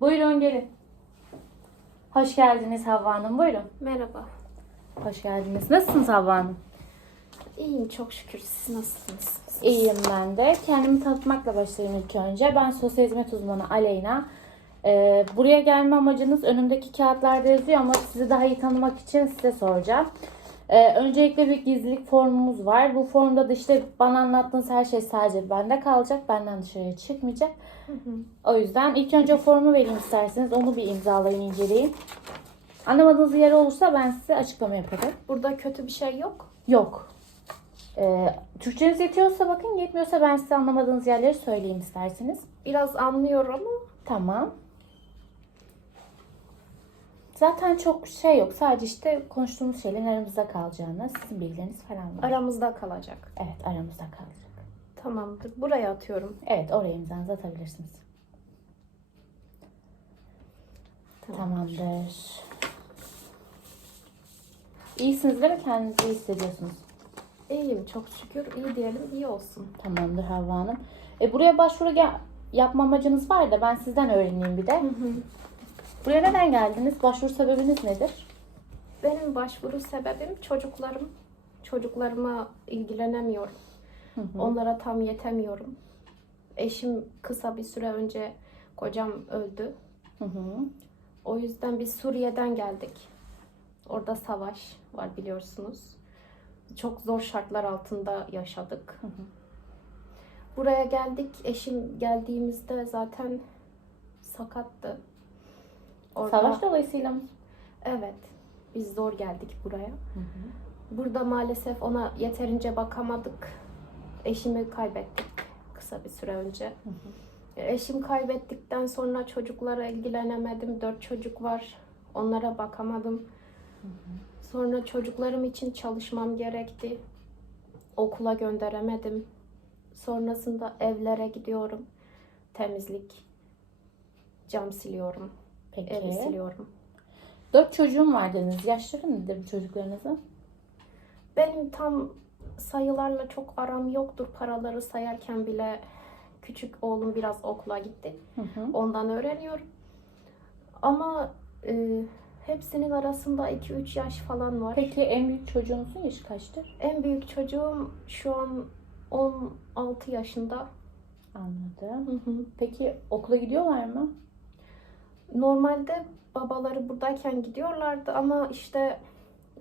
Buyurun gelin. Hoş geldiniz Havva Hanım. Buyurun. Merhaba. Hoş geldiniz. Nasılsınız Havva Hanım? İyiyim çok şükür. Siz nasılsınız? İyiyim ben de. Kendimi tanıtmakla başlayayım ilk önce. Ben sosyal hizmet uzmanı Aleyna. Ee, buraya gelme amacınız önümdeki kağıtlarda yazıyor ama sizi daha iyi tanımak için size soracağım. Ee, öncelikle bir gizlilik formumuz var. Bu formda da işte bana anlattığınız her şey sadece bende kalacak. Benden dışarıya çıkmayacak. O yüzden ilk önce formu vereyim isterseniz. Onu bir imzalayın, inceleyin. Anlamadığınız yer olursa ben size açıklama yaparım. Burada kötü bir şey yok. Yok. Ee, Türkçeniz yetiyorsa bakın, yetmiyorsa ben size anlamadığınız yerleri söyleyeyim isterseniz. Biraz anlıyor ama Tamam. Zaten çok şey yok. Sadece işte konuştuğumuz şeylerin aramızda kalacağını, sizin bilgileriniz falan var. aramızda kalacak. Evet, aramızda kalacak. Tamamdır. Buraya atıyorum. Evet, oraya imzanızı atabilirsiniz. Tamamdır. İyisiniz değil mi? Kendinizi iyi hissediyorsunuz. İyiyim çok şükür. İyi diyelim iyi olsun. Tamamdır Havva Hanım. E, buraya başvuru gel- yapma amacınız var da ben sizden öğreneyim bir de. Buraya neden geldiniz? Başvuru sebebiniz nedir? Benim başvuru sebebim çocuklarım. Çocuklarıma ilgilenemiyorum. Onlara tam yetemiyorum. Eşim kısa bir süre önce kocam öldü. Hı hı. O yüzden biz Suriye'den geldik. Orada savaş var biliyorsunuz. Çok zor şartlar altında yaşadık. Buraya geldik. Eşim geldiğimizde zaten sakattı. Orada- Savaş dolayısıyla mı? Evet. Biz zor geldik buraya. Burada maalesef ona yeterince bakamadık. Eşimi kaybettik kısa bir süre önce. Eşim kaybettikten sonra çocuklara ilgilenemedim. Dört çocuk var. Onlara bakamadım. Sonra çocuklarım için çalışmam gerekti. Okula gönderemedim. Sonrasında evlere gidiyorum. Temizlik. Cam siliyorum. Peki. Evi siliyorum. Dört çocuğum var dediniz. Yaşları nedir bu çocuklarınızın? Benim tam sayılarla çok aram yoktur. Paraları sayarken bile küçük oğlum biraz okula gitti. Hı hı. Ondan öğreniyorum. Ama e, hepsinin arasında 2-3 yaş falan var. Peki en büyük çocuğunuzun yaşı kaçtır? En büyük çocuğum şu an 16 yaşında. Anladım. Peki okula gidiyorlar mı? Normalde babaları buradayken gidiyorlardı ama işte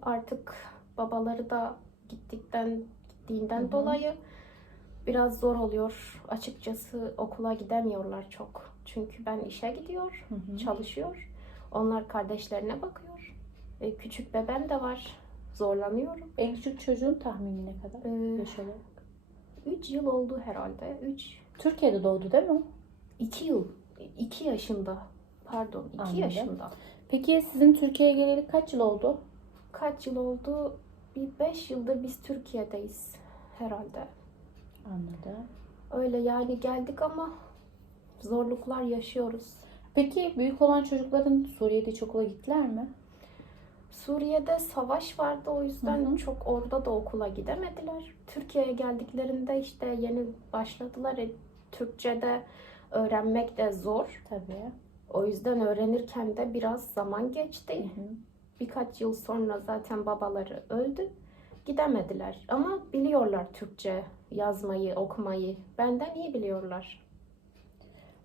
artık babaları da gittikten gittiğinden Hı hı. dolayı biraz zor oluyor. Açıkçası okula gidemiyorlar çok. Çünkü ben işe gidiyor, Hı hı. çalışıyor. Onlar kardeşlerine bakıyor. E, küçük bebem de var. Zorlanıyorum. En küçük çocuğun tahmini ne kadar? Ee, Yaş olarak. 3 yıl oldu herhalde. 3 Türkiye'de doğdu değil mi? 2 yıl. 2 yaşında. Pardon, 2 Anladım. yaşında. Peki sizin Türkiye'ye geleli kaç yıl oldu? Kaç yıl oldu? Bir 5 yıldır biz Türkiye'deyiz herhalde. Anladım. Öyle yani geldik ama zorluklar yaşıyoruz. Peki büyük olan çocukların Suriye'de hiç okula gittiler mi? Suriye'de savaş vardı o yüzden Hı hı. çok orada da okula gidemediler. Türkiye'ye geldiklerinde işte yeni başladılar. E, Türkçe'de öğrenmek de zor. Tabii. O yüzden öğrenirken de biraz zaman geçti. Hı hı. Birkaç yıl sonra zaten babaları öldü. Gidemediler ama biliyorlar Türkçe yazmayı, okumayı. Benden iyi biliyorlar.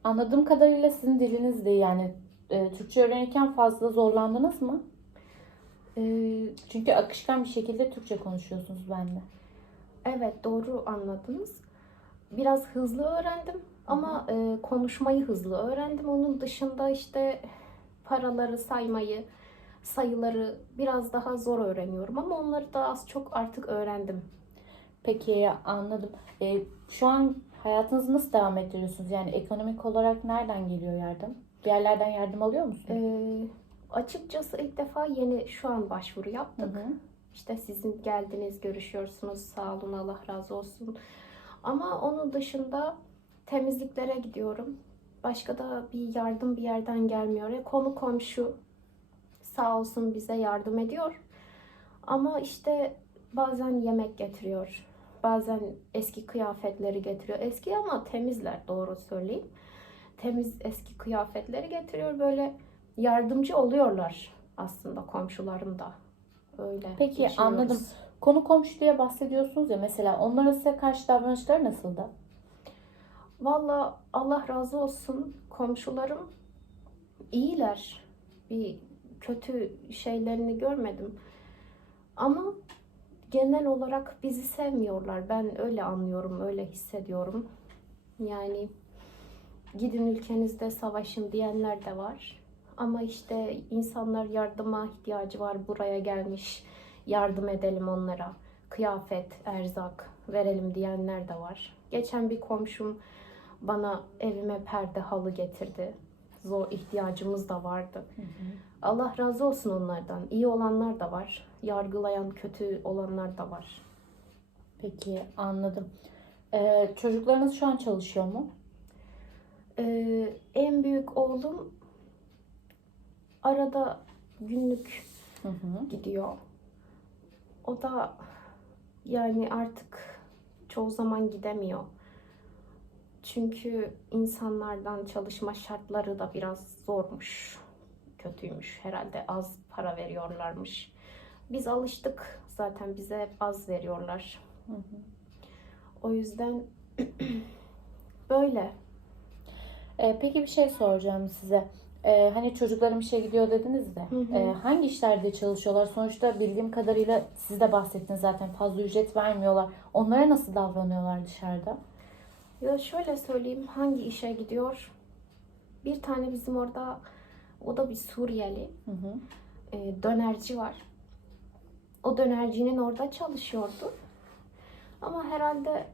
Anladığım kadarıyla sizin diliniz de yani e, Türkçe öğrenirken fazla zorlandınız mı? Ee, Çünkü akışkan bir şekilde Türkçe konuşuyorsunuz benimle. evet doğru anladınız. Biraz hızlı öğrendim ama e, konuşmayı hızlı öğrendim. Onun dışında işte paraları saymayı, sayıları biraz daha zor öğreniyorum ama onları da az çok artık öğrendim. Peki anladım. E, şu an hayatınızı nasıl devam ettiriyorsunuz? Yani ekonomik olarak nereden geliyor yardım? Bir yerlerden yardım alıyor musunuz? Ee, açıkçası ilk defa yeni şu an başvuru Hı yaptık. hı. İşte sizin geldiniz, görüşüyorsunuz. Sağ olun, Allah razı olsun. Ama onun dışında temizliklere gidiyorum. Başka da bir yardım bir yerden gelmiyor. E, Konu komşu sağ olsun bize yardım ediyor. Ama işte bazen yemek getiriyor. Bazen eski kıyafetleri getiriyor. Eski ama temizler doğru söyleyeyim. temiz eski kıyafetleri getiriyor. Böyle yardımcı oluyorlar aslında komşularım da. Öyle. Peki, yaşıyoruz. anladım. Konu komşu diye bahsediyorsunuz ya mesela onların size karşı davranışları nasıldı? Valla Allah razı olsun komşularım iyiler. Bir kötü şeylerini görmedim. Ama genel olarak bizi sevmiyorlar. Ben öyle anlıyorum, öyle hissediyorum. Yani gidin ülkenizde savaşın diyenler de var. Ama işte insanlar yardıma ihtiyacı var. Buraya gelmiş. Yardım edelim onlara. Kıyafet, erzak verelim diyenler de var. Geçen bir komşum bana evime perde halı getirdi. Zor ihtiyacımız da vardı. Allah razı olsun onlardan. İyi olanlar da var. Yargılayan kötü olanlar da var. Peki anladım. Ee, çocuklarınız şu an çalışıyor mu? Ee, en büyük oğlum arada günlük Hı hı. gidiyor. O da yani artık çoğu zaman gidemiyor. Çünkü insanlardan çalışma şartları da biraz zormuş. Kötüymüş. Herhalde az para veriyorlarmış. Biz alıştık zaten bize hep az veriyorlar. Hı hı. O yüzden böyle. Ee, peki bir şey soracağım size. Ee, hani çocuklarım işe gidiyor dediniz de. Hı hı. Ee, hangi işlerde çalışıyorlar? Sonuçta bildiğim kadarıyla siz de bahsettiniz zaten fazla ücret vermiyorlar. Onlara nasıl davranıyorlar dışarıda? Ya şöyle söyleyeyim hangi işe gidiyor? Bir tane bizim orada o da bir Suriyeli Hı hı. e, dönerci var. O dönercinin orada çalışıyordu. Ama herhalde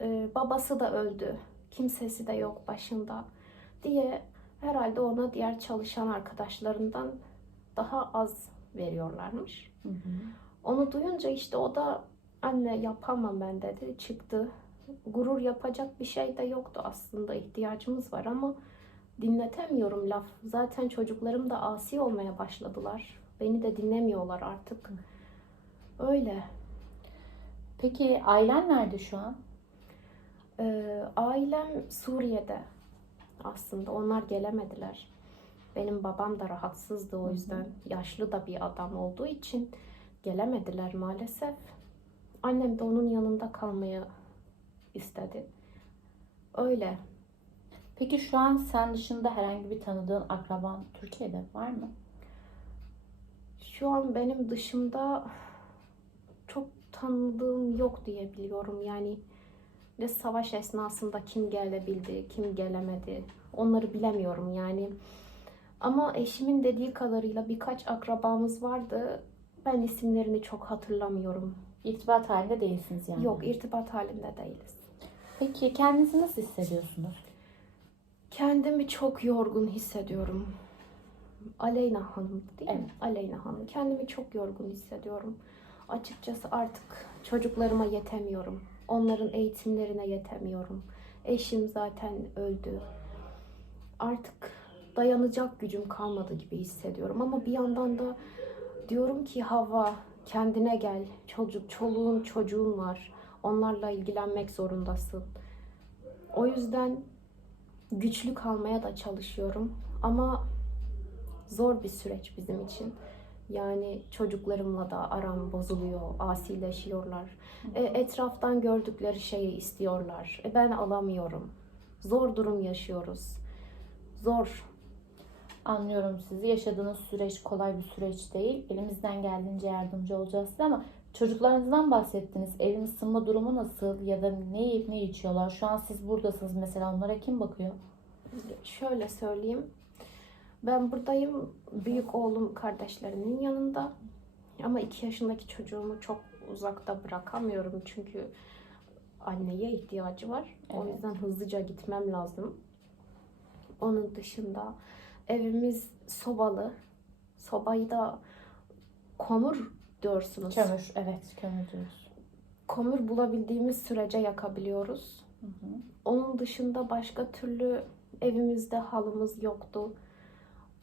e, babası da öldü. Kimsesi de yok başında diye herhalde ona diğer çalışan arkadaşlarından daha az veriyorlarmış. Hı hı. Onu duyunca işte o da anne yapamam ben dedi çıktı. Gurur yapacak bir şey de yoktu aslında ihtiyacımız var ama dinletemiyorum laf. Zaten çocuklarım da asi olmaya başladılar. Beni de dinlemiyorlar artık. Öyle. Peki ailen nerede şu an? Ee, ailem Suriye'de aslında. Onlar gelemediler. Benim babam da rahatsızdı o yüzden. Yaşlı da bir adam olduğu için gelemediler maalesef. Annem de onun yanında kalmayı istedi. Öyle. Peki şu an sen dışında herhangi bir tanıdığın akraban Türkiye'de var mı? Şu an benim dışımda çok tanıdığım yok diye biliyorum. Yani ve savaş esnasında kim gelebildi, kim gelemedi onları bilemiyorum yani. Ama eşimin dediği kadarıyla birkaç akrabamız vardı. Ben isimlerini çok hatırlamıyorum. İrtibat halinde değilsiniz yani. Yok, irtibat halinde değiliz. Peki kendinizi nasıl hissediyorsunuz? Kendimi çok yorgun hissediyorum. Aleyna Hanım değil mi? Evet. Aleyna Hanım. Kendimi çok yorgun hissediyorum. Açıkçası artık çocuklarıma yetemiyorum. Onların eğitimlerine yetemiyorum. Eşim zaten öldü. Artık dayanacak gücüm kalmadı gibi hissediyorum. Ama bir yandan da diyorum ki hava kendine gel. Çocuk, çoluğun, çocuğun var. Onlarla ilgilenmek zorundasın. O yüzden güçlü kalmaya da çalışıyorum. Ama zor bir süreç bizim için. Yani çocuklarımla da aram bozuluyor, asileşiyorlar. E, etraftan gördükleri şeyi istiyorlar. E, ben alamıyorum. Zor durum yaşıyoruz. Zor. Anlıyorum sizi. Yaşadığınız süreç kolay bir süreç değil. Elimizden geldiğince yardımcı olacağız size ama çocuklarınızdan bahsettiniz. Evin ısınma durumu nasıl ya da ne yiyip ne içiyorlar? Şu an siz buradasınız mesela. Onlara kim bakıyor? Şöyle söyleyeyim. Ben buradayım. Büyük oğlum kardeşlerimin yanında. Ama iki yaşındaki çocuğumu çok uzakta bırakamıyorum. Çünkü anneye ihtiyacı var. O Evet. yüzden hızlıca gitmem lazım. Onun dışında evimiz sobalı. Sobayı da komur diyorsunuz. Kömür. Evet kömür diyoruz. Komür bulabildiğimiz sürece yakabiliyoruz. Hı hı. Onun dışında başka türlü evimizde halımız yoktu.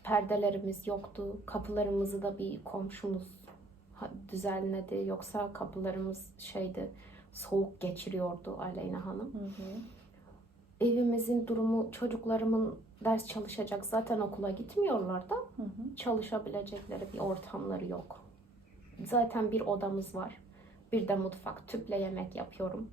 Perdelerimiz yoktu. Kapılarımızı da bir komşumuz düzenledi. Yoksa kapılarımız şeydi soğuk geçiriyordu Aleyna Hanım. Hı hı. evimizin durumu çocuklarımın ders çalışacak zaten okula gitmiyorlar da Hı hı. çalışabilecekleri bir ortamları yok. Zaten bir odamız var. Bir de mutfak. Tüple yemek yapıyorum.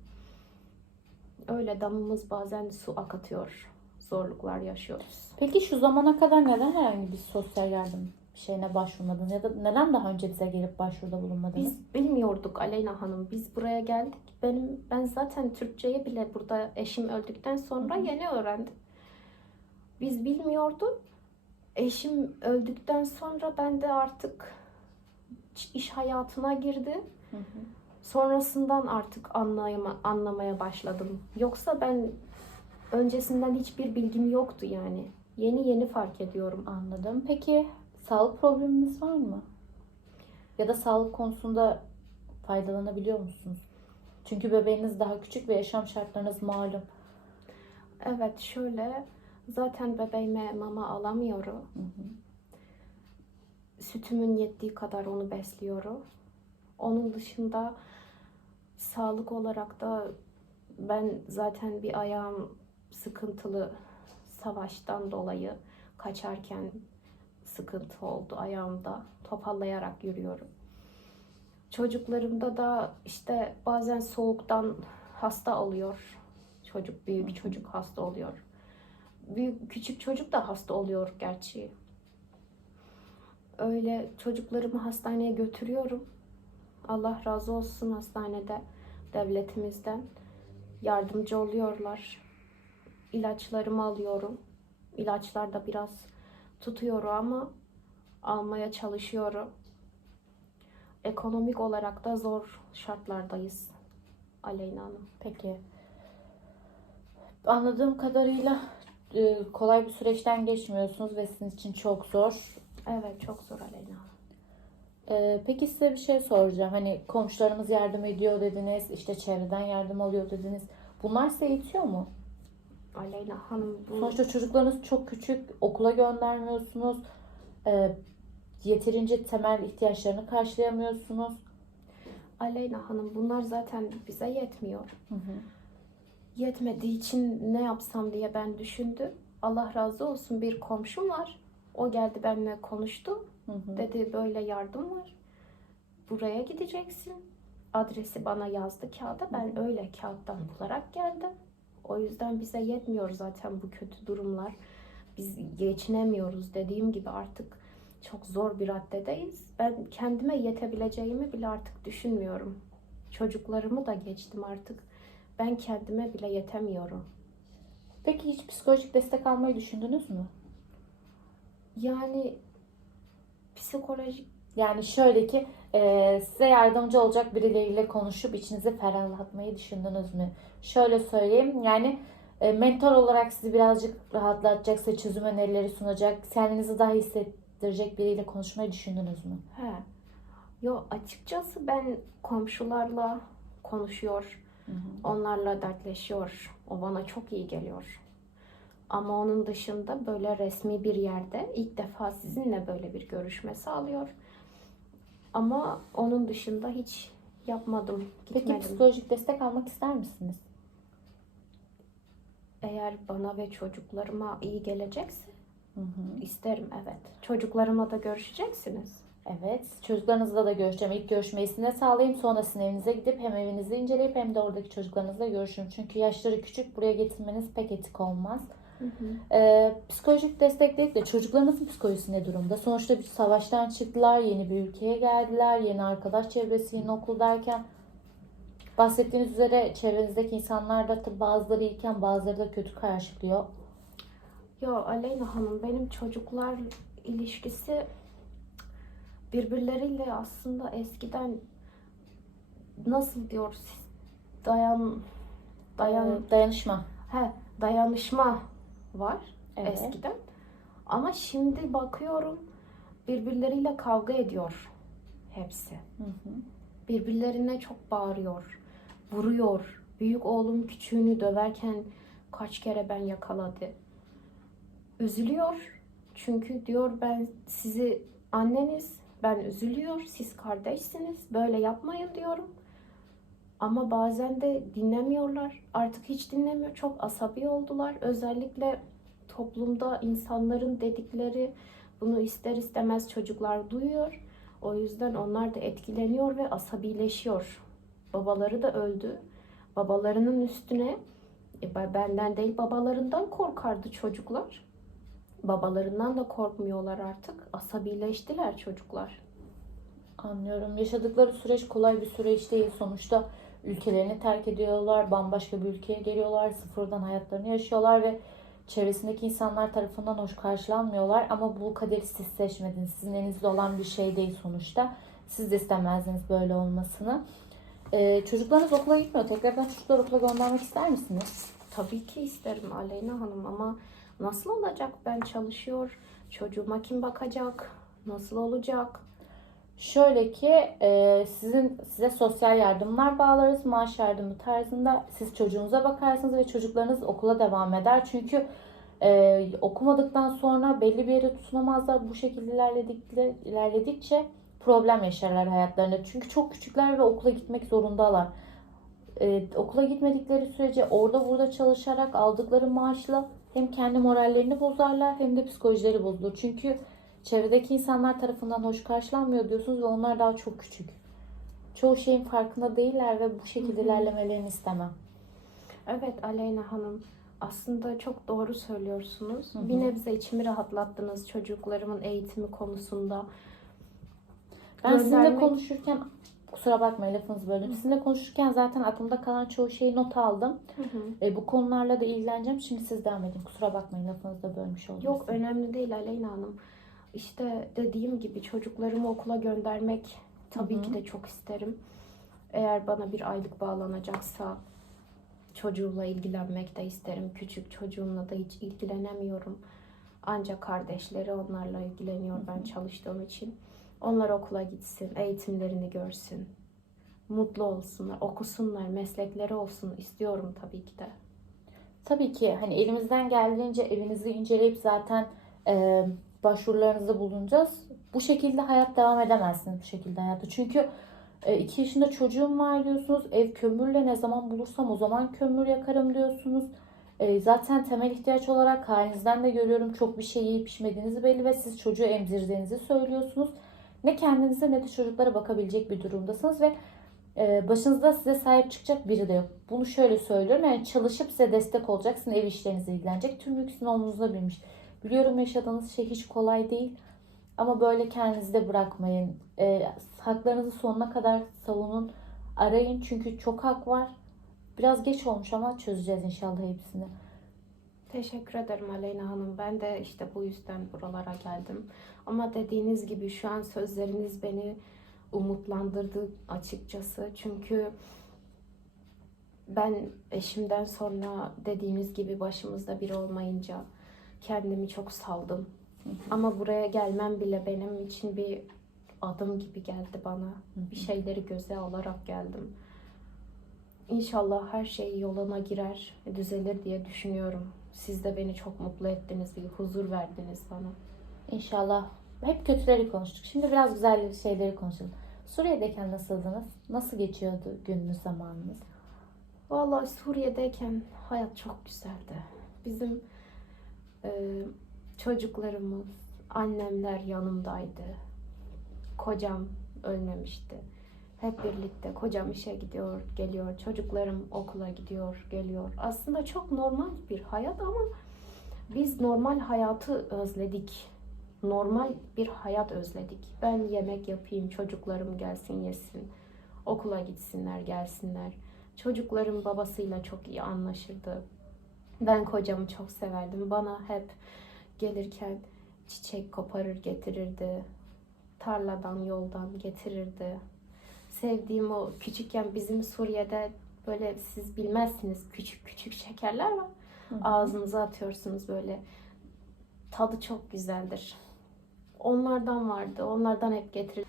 Öyle damımız bazen su akıtıyor. Zorluklar yaşıyoruz. Peki şu zamana kadar neden herhangi bir sosyal yardım şeyine başvurmadınız ya da neden daha önce bize gelip başvuruda bulunmadınız? Biz bilmiyorduk Aleyna Hanım. Biz buraya geldik. Benim ben zaten Türkçeyi bile burada eşim öldükten sonra Hı hı. yeni öğrendim. Biz bilmiyorduk. Eşim öldükten sonra ben de artık iş hayatına girdi. Hı hı. Sonrasından artık anlayama, anlamaya başladım. Yoksa ben öncesinden hiçbir bilgim yoktu yani. Yeni yeni fark ediyorum. Anladım. Peki sağlık probleminiz var mı? Ya da sağlık konusunda faydalanabiliyor musunuz? Çünkü bebeğiniz daha küçük ve yaşam şartlarınız malum. Evet şöyle zaten bebeğime mama alamıyorum. Hı hı. Sütümün yettiği kadar onu besliyorum. Onun dışında sağlık olarak da ben zaten bir ayağım sıkıntılı savaştan dolayı kaçarken sıkıntı oldu ayağımda. Topallayarak yürüyorum. Çocuklarımda da işte bazen soğuktan hasta oluyor. Çocuk büyük çocuk hasta oluyor. Büyük küçük çocuk da hasta oluyor gerçi. Öyle çocuklarımı hastaneye götürüyorum. Allah razı olsun hastanede devletimizden yardımcı oluyorlar. İlaçlarımı alıyorum. İlaçlar da biraz tutuyor ama almaya çalışıyorum. Ekonomik olarak da zor şartlardayız Aleyna Hanım. Peki. Anladığım kadarıyla e, kolay bir süreçten geçmiyorsunuz ve sizin için çok zor. Evet çok zor Aleyna Hanım. E, Peki size bir şey soracağım. Hani komşularımız yardım ediyor dediniz, işte çevreden yardım alıyor dediniz. Bunlar size yetiyor mu? Aleyna Hanım bu Sonuçta çocuklarınız çok küçük, okula göndermiyorsunuz. E, yeterince temel ihtiyaçlarını karşılayamıyorsunuz. Aleyna Hanım bunlar zaten bize yetmiyor. Hı hı. Yetmediği için ne yapsam diye ben düşündüm. Allah razı olsun bir komşum var. O geldi benimle konuştu. Hı hı. Dedi böyle yardım var. Buraya gideceksin. Adresi bana yazdı kağıda. Ben öyle kağıttan bularak geldim. O yüzden bize yetmiyor zaten bu kötü durumlar. Biz geçinemiyoruz dediğim gibi artık çok zor bir raddedeyiz. Ben kendime yetebileceğimi bile artık düşünmüyorum. Çocuklarımı da geçtim artık. Ben kendime bile yetemiyorum. Peki hiç psikolojik destek almayı düşündünüz mü? Yani psikolojik Yani şöyle ki e, size yardımcı olacak birileriyle konuşup içinizi ferahlatmayı düşündünüz mü? Şöyle söyleyeyim yani e, mentor olarak sizi birazcık rahatlatacak, size çözüm önerileri sunacak, kendinizi daha hissettirecek biriyle konuşmayı düşündünüz mü? He. Yo açıkçası ben komşularla konuşuyor, Hı hı. onlarla dertleşiyor. O bana çok iyi geliyor. Ama onun dışında böyle resmi bir yerde ilk defa sizinle böyle bir görüşme sağlıyor. Ama onun dışında hiç yapmadım, Peki gitmedim. psikolojik destek almak ister misiniz? Eğer bana ve çocuklarıma iyi gelecekse Hı hı. isterim evet. Çocuklarımla da görüşeceksiniz. Evet, çocuklarınızla da görüşeceğim. İlk görüşmeyi sizinle sağlayayım. Sonra sizin evinize gidip hem evinizi inceleyip hem de oradaki çocuklarınızla görüşürüm. Çünkü yaşları küçük, buraya getirmeniz pek etik olmaz. Ee, psikolojik destek değil de çocuklarınızın psikolojisi ne durumda? Sonuçta bir savaştan çıktılar, yeni bir ülkeye geldiler, yeni arkadaş çevresi, yeni okul derken bahsettiğiniz üzere çevrenizdeki insanlar da tabii bazıları iyiken bazıları da kötü karşılıyor. Yo Aleyna Hanım benim çocuklar ilişkisi birbirleriyle aslında eskiden nasıl diyor siz dayan dayan dayanışma. he dayanışma var Evet. eskiden. Ama şimdi bakıyorum birbirleriyle kavga ediyor hepsi. Hı hı. Birbirlerine çok bağırıyor, vuruyor. Büyük oğlum küçüğünü döverken kaç kere ben yakaladı. Üzülüyor. Çünkü diyor ben sizi anneniz, ben üzülüyor. Siz kardeşsiniz. Böyle yapmayın diyorum. Ama bazen de dinlemiyorlar. Artık hiç dinlemiyor. Çok asabi oldular. Özellikle toplumda insanların dedikleri bunu ister istemez çocuklar duyuyor. O yüzden onlar da etkileniyor ve asabileşiyor. Babaları da öldü. Babalarının üstüne e, ben- benden değil babalarından korkardı çocuklar. Babalarından da korkmuyorlar artık. Asabileştiler çocuklar. Anlıyorum. Yaşadıkları süreç kolay bir süreç değil. Sonuçta ülkelerini terk ediyorlar, bambaşka bir ülkeye geliyorlar, sıfırdan hayatlarını yaşıyorlar ve çevresindeki insanlar tarafından hoş karşılanmıyorlar. Ama bu kaderi siz seçmediniz. Sizin elinizde olan bir şey değil sonuçta. Siz de istemezdiniz böyle olmasını. Ee, çocuklarınız okula gitmiyor. Tekrardan çocukları okula göndermek ister misiniz? Tabii ki isterim Aleyna Hanım ama nasıl olacak? Ben çalışıyor, çocuğuma kim bakacak? Nasıl olacak? Şöyle ki e, sizin size sosyal yardımlar bağlarız. Maaş yardımı tarzında siz çocuğunuza bakarsınız ve çocuklarınız okula devam eder. Çünkü e, okumadıktan sonra belli bir yere tutunamazlar. Bu şekilde ilerledikçe, ilerledikçe problem yaşarlar hayatlarında. Çünkü çok küçükler ve okula gitmek zorundalar. E, okula gitmedikleri sürece orada burada çalışarak aldıkları maaşla hem kendi morallerini bozarlar hem de psikolojileri bozulur. Çünkü çevredeki insanlar tarafından hoş karşılanmıyor diyorsunuz ve onlar daha çok küçük. Çoğu şeyin farkında değiller ve bu şekilde ilerlemelerini istemem. Evet Aleyna Hanım aslında çok doğru söylüyorsunuz. Hı hı. Bir nebze içimi rahatlattınız çocuklarımın eğitimi konusunda. Ben sizinle Göndermek- konuşurken kusura bakmayın lafınızı böldüm. Sizinle konuşurken zaten aklımda kalan çoğu şeyi not aldım. Hı hı. E, bu konularla da ilgileneceğim. Şimdi siz devam edin. Kusura bakmayın lafınızı da bölmüş oldum. Yok önemli değil Aleyna Hanım. İşte dediğim gibi çocuklarımı okula göndermek tabii Hı hı. ki de çok isterim. Eğer bana bir aylık bağlanacaksa çocuğumla ilgilenmek de isterim. Küçük çocuğumla da hiç ilgilenemiyorum. Ancak kardeşleri onlarla ilgileniyor ben çalıştığım için. Onlar okula gitsin, eğitimlerini görsün. Mutlu olsunlar, okusunlar, meslekleri olsun istiyorum tabii ki de. Tabii ki hani elimizden geldiğince evinizi inceleyip zaten e, başvurularınızda bulunacağız. Bu şekilde hayat devam edemezsiniz bu şekilde hayatta. Çünkü e, iki yaşında çocuğum var diyorsunuz. Ev kömürle ne zaman bulursam o zaman kömür yakarım diyorsunuz. E, zaten temel ihtiyaç olarak halinizden de görüyorum çok bir şey yiyip içmediğinizi belli ve siz çocuğu emzirdiğinizi söylüyorsunuz. Ne kendinize ne de çocuklara bakabilecek bir durumdasınız ve e, başınızda size sahip çıkacak biri de yok. Bunu şöyle söylüyorum. Yani çalışıp size destek olacak. Sizin ev işlerinizle ilgilenecek. Tüm yük sizin omzunuzda binmiş. Biliyorum yaşadığınız şey hiç kolay değil. Ama böyle kendinizi de bırakmayın. E, haklarınızı sonuna kadar savunun. Arayın çünkü çok hak var. Biraz geç olmuş ama çözeceğiz inşallah hepsini. Teşekkür ederim Aleyna Hanım. Ben de işte bu yüzden buralara geldim. Ama dediğiniz gibi şu an sözleriniz beni umutlandırdı açıkçası. Çünkü ben eşimden sonra dediğiniz gibi başımızda biri olmayınca kendimi çok saldım. Ama buraya gelmem bile benim için bir adım gibi geldi bana. Bir şeyleri göze alarak geldim. İnşallah her şey yoluna girer, düzelir diye düşünüyorum. Siz de beni çok mutlu ettiniz, bir huzur verdiniz bana. İnşallah. Hep kötüleri konuştuk. Şimdi biraz güzel şeyleri konuşalım. Suriye'deyken nasıldınız? Nasıl geçiyordu gününüz, zamanınız? Vallahi Suriye'deyken hayat çok güzeldi. Bizim çocuklarımız, annemler yanımdaydı. Kocam ölmemişti. Hep birlikte kocam işe gidiyor, geliyor. Çocuklarım okula gidiyor, geliyor. Aslında çok normal bir hayat ama biz normal hayatı özledik. Normal bir hayat özledik. Ben yemek yapayım, çocuklarım gelsin yesin. Okula gitsinler, gelsinler. Çocuklarım babasıyla çok iyi anlaşırdı. Ben kocamı çok severdim. Bana hep gelirken çiçek koparır getirirdi. Tarladan, yoldan getirirdi. Sevdiğim o küçükken bizim Suriye'de böyle siz bilmezsiniz küçük küçük şekerler var. Ağzınıza atıyorsunuz böyle. Tadı çok güzeldir. Onlardan vardı. Onlardan hep getirir.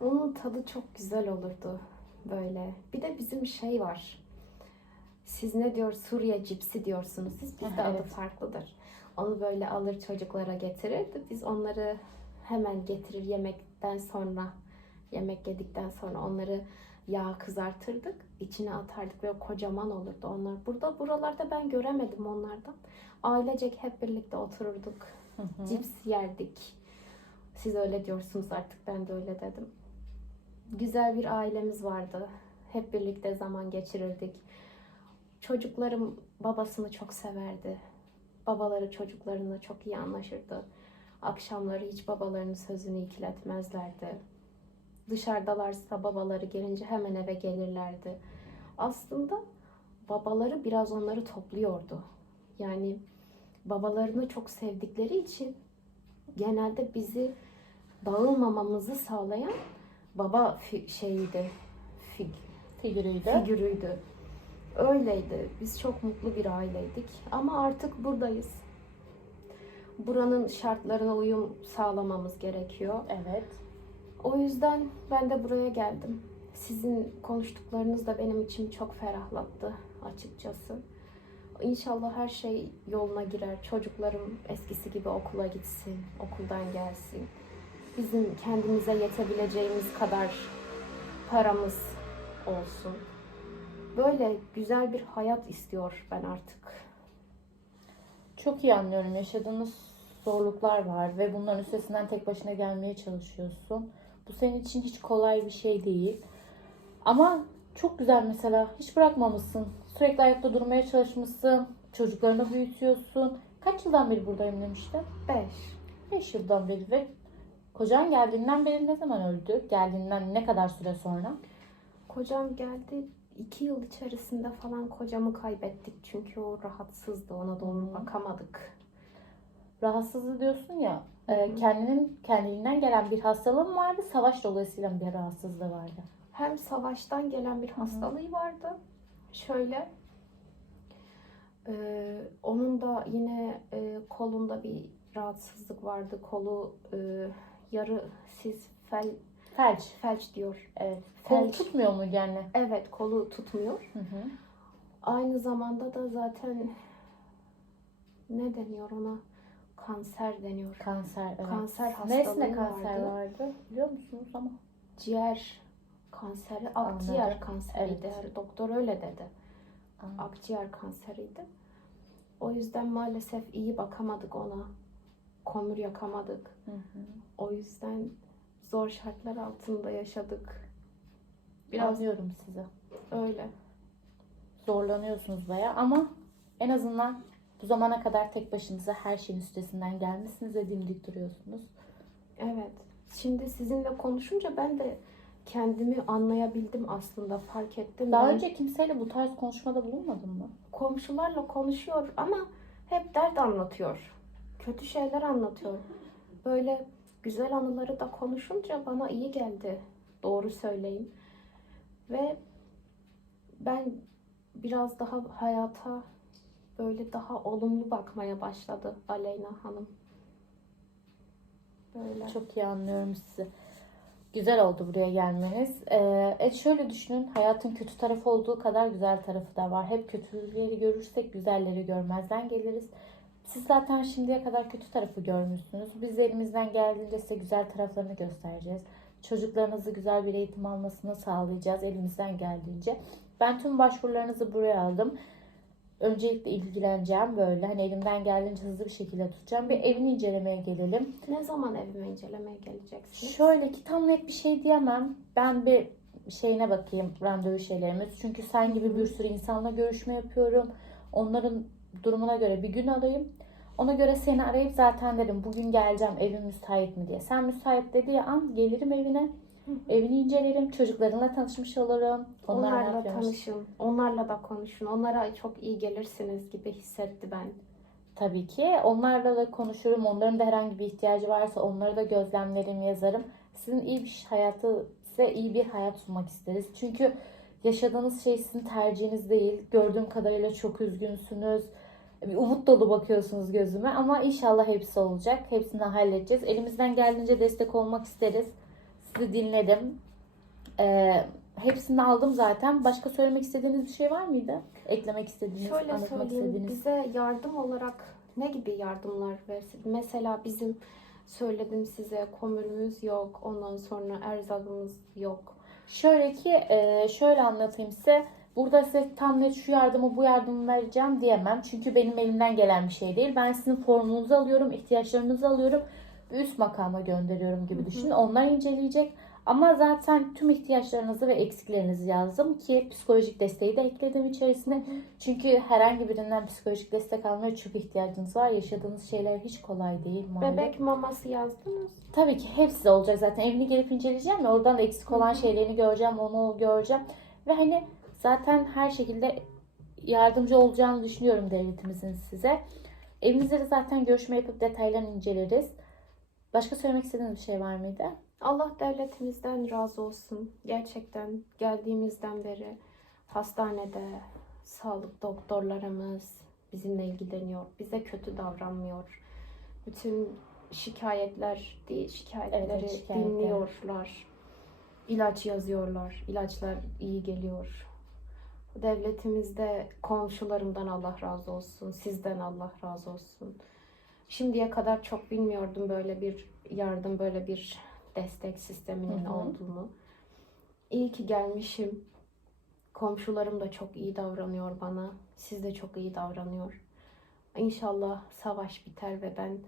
Onun tadı çok güzel olurdu böyle. Bir de bizim şey var. Siz ne diyor Suriye cipsi diyorsunuz. Siz bizde adı Evet. farklıdır. Onu böyle alır çocuklara getirirdi. Biz onları hemen getirir yemekten sonra yemek yedikten sonra onları yağ kızartırdık. içine atardık ve kocaman olurdu onlar. Burada buralarda ben göremedim onlardan. Ailecek hep birlikte otururduk. Hı hı. Cips yerdik. Siz öyle diyorsunuz artık ben de öyle dedim. Güzel bir ailemiz vardı. Hep birlikte zaman geçirirdik. Çocuklarım babasını çok severdi. Babaları çocuklarına çok iyi anlaşırdı. Akşamları hiç babalarının sözünü ikiletmezlerdi. Dışarıdalarsa babaları gelince hemen eve gelirlerdi. Aslında babaları biraz onları topluyordu. Yani babalarını çok sevdikleri için genelde bizi dağılmamamızı sağlayan baba fi- şeyiydi, fig, Figürüydü. figürüydü. Öyleydi. Biz çok mutlu bir aileydik. Ama artık buradayız. Buranın şartlarına uyum sağlamamız gerekiyor. Evet. O yüzden ben de buraya geldim. Sizin konuştuklarınız da benim için çok ferahlattı açıkçası. İnşallah her şey yoluna girer. Çocuklarım eskisi gibi okula gitsin, okuldan gelsin. Bizim kendimize yetebileceğimiz kadar paramız olsun. Böyle güzel bir hayat istiyor ben artık. Çok iyi anlıyorum. Yaşadığınız zorluklar var ve bunların üstesinden tek başına gelmeye çalışıyorsun. Bu senin için hiç kolay bir şey değil. Ama çok güzel mesela. Hiç bırakmamışsın. Sürekli ayakta durmaya çalışmışsın. Çocuklarını büyütüyorsun. Kaç yıldan beri buradayım demiştin? 5. 5 yıldan beri ve kocan geldiğinden beri ne zaman öldü? Geldiğinden ne kadar süre sonra? Kocam geldi. İki yıl içerisinde falan kocamı kaybettik. Çünkü o rahatsızdı. Ona doğru Hı. bakamadık. Rahatsızlığı diyorsun ya. Hı e, hı. kendinin kendiliğinden gelen bir hastalığı mı vardı? Savaş dolayısıyla bir rahatsızlığı vardı? Hem savaştan gelen bir hı. hastalığı vardı. Şöyle e, onun da yine e, kolunda bir rahatsızlık vardı. Kolu e, yarı siz fel, Felç. felç diyor. Evet. Kol Felç. tutmuyor mu yani? Evet kolu tutmuyor. Hı hı. Aynı zamanda da zaten ne deniyor ona? Kanser deniyor. Kanser. Evet. Kanser hastalığı Nesne kanser vardı. vardı. Biliyor musunuz ama? Ciğer kanseri, Anladım. akciğer kanseriydi. Evet. Doktor öyle dedi. Anladım. Akciğer kanseriydi. O yüzden maalesef iyi bakamadık ona. Komür yakamadık. Hı hı. O yüzden zor şartlar altında yaşadık. Biraz Anlıyorum sizi. öyle. Zorlanıyorsunuz baya ama en azından bu zamana kadar tek başınıza her şeyin üstesinden gelmişsiniz ve dimdik duruyorsunuz. Evet. Şimdi sizinle konuşunca ben de kendimi anlayabildim aslında. Fark ettim. Daha Ben önce kimseyle bu tarz konuşmada bulunmadın mı? komşularla konuşuyor ama hep dert anlatıyor. Kötü şeyler anlatıyor. Böyle güzel anıları da konuşunca bana iyi geldi. Doğru söyleyeyim. Ve ben biraz daha hayata böyle daha olumlu bakmaya başladı Aleyna Hanım. Böyle. Çok iyi anlıyorum sizi. Güzel oldu buraya gelmeniz. Ee, e şöyle düşünün, hayatın kötü tarafı olduğu kadar güzel tarafı da var. Hep kötüleri görürsek güzelleri görmezden geliriz. Siz zaten şimdiye kadar kötü tarafı görmüşsünüz. Biz de elimizden geldiğince size güzel taraflarını göstereceğiz. Çocuklarınızı güzel bir eğitim almasını sağlayacağız elimizden geldiğince. Ben tüm başvurularınızı buraya aldım. Öncelikle ilgileneceğim böyle. Hani elimden geldiğince hızlı bir şekilde tutacağım. Bir evini incelemeye gelelim. Ne zaman evime incelemeye geleceksiniz? Şöyle ki tam net bir şey diyemem. Ben bir şeyine bakayım randevu şeylerimiz. Çünkü sen gibi bir sürü insanla görüşme yapıyorum. Onların durumuna göre bir gün alayım. Ona göre seni arayıp zaten dedim bugün geleceğim evin müsait mi diye. Sen müsait dediği an gelirim evine. Hı hı. Evini incelerim. Çocuklarınla tanışmış olurum. Onlar Onlarla tanışın. Onlarla da konuşun. Onlara çok iyi gelirsiniz gibi hissetti ben. Tabii ki. Onlarla da konuşurum. Onların da herhangi bir ihtiyacı varsa onları da gözlemlerim, yazarım. Sizin iyi bir hayatı, size iyi bir hayat sunmak isteriz. Çünkü yaşadığınız şey sizin tercihiniz değil. Gördüğüm kadarıyla çok üzgünsünüz. Bir umut dolu bakıyorsunuz gözüme ama inşallah hepsi olacak. Hepsini halledeceğiz. Elimizden geldiğince destek olmak isteriz. Sizi dinledim. Ee, hepsini aldım zaten. Başka söylemek istediğiniz bir şey var mıydı? Eklemek istediğiniz, Şöyle anlatmak istediğiniz. bize yardım olarak ne gibi yardımlar versin? Mesela bizim söyledim size komürümüz yok, ondan sonra erzakımız yok. Şöyle ki e, şöyle anlatayım size. Burada size tam net şu yardımı bu yardımı vereceğim diyemem. Çünkü benim elimden gelen bir şey değil. Ben sizin formunuzu alıyorum, ihtiyaçlarınızı alıyorum. ve Üst makama gönderiyorum gibi düşünün. Onlar inceleyecek. Ama zaten tüm ihtiyaçlarınızı ve eksiklerinizi yazdım ki psikolojik desteği de ekledim içerisine. Çünkü herhangi birinden psikolojik destek almaya çok ihtiyacınız var. Yaşadığınız şeyler hiç kolay değil maalesef. Bebek maması yazdınız. Tabii ki hepsi olacak zaten. Evini gelip inceleyeceğim ya oradan da eksik olan şeylerini göreceğim, onu göreceğim. Ve hani zaten her şekilde yardımcı olacağını düşünüyorum devletimizin size. Evinizde de zaten görüşme yapıp detaylarını inceleriz. Başka söylemek istediğiniz bir şey var mıydı? Allah devletimizden razı olsun. Gerçekten geldiğimizden beri hastanede sağlık doktorlarımız bizimle ilgileniyor. Bize kötü davranmıyor. Bütün şikayetler şikayetleri Evet, şikayetler. dinliyorlar. İlaç yazıyorlar. İlaçlar iyi geliyor. Devletimizde komşularımdan Allah razı olsun. Sizden Allah razı olsun. Şimdiye kadar çok bilmiyordum böyle bir yardım, böyle bir destek sisteminin Hı hı. olduğunu. İyi ki gelmişim. Komşularım da çok iyi davranıyor bana. Siz de çok iyi davranıyor. İnşallah savaş biter ve ben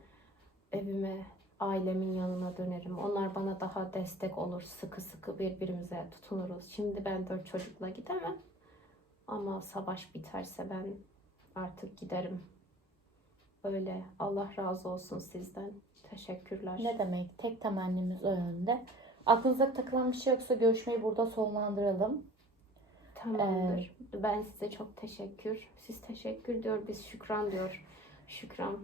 evime, ailemin yanına dönerim. Onlar bana daha destek olur. Sıkı sıkı birbirimize tutunuruz. Şimdi ben dört çocukla gidemem. Ama savaş biterse ben artık giderim. Öyle. Allah razı olsun sizden. Teşekkürler. Ne demek? Tek temennimiz o yönde. Aklınıza takılan bir şey yoksa görüşmeyi burada sonlandıralım. Tamamdır. Ben size çok teşekkür. Siz teşekkür diyor, biz şükran diyor. Şükran.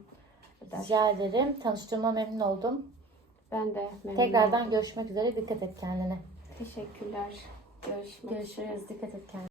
eder. Rica ederim. Tanıştığıma memnun oldum. Ben de memnun Tekrardan oldum. görüşmek üzere. Dikkat et kendine. Teşekkürler. Görüşmek üzere. Görüşürüz. Dikkat et kendine.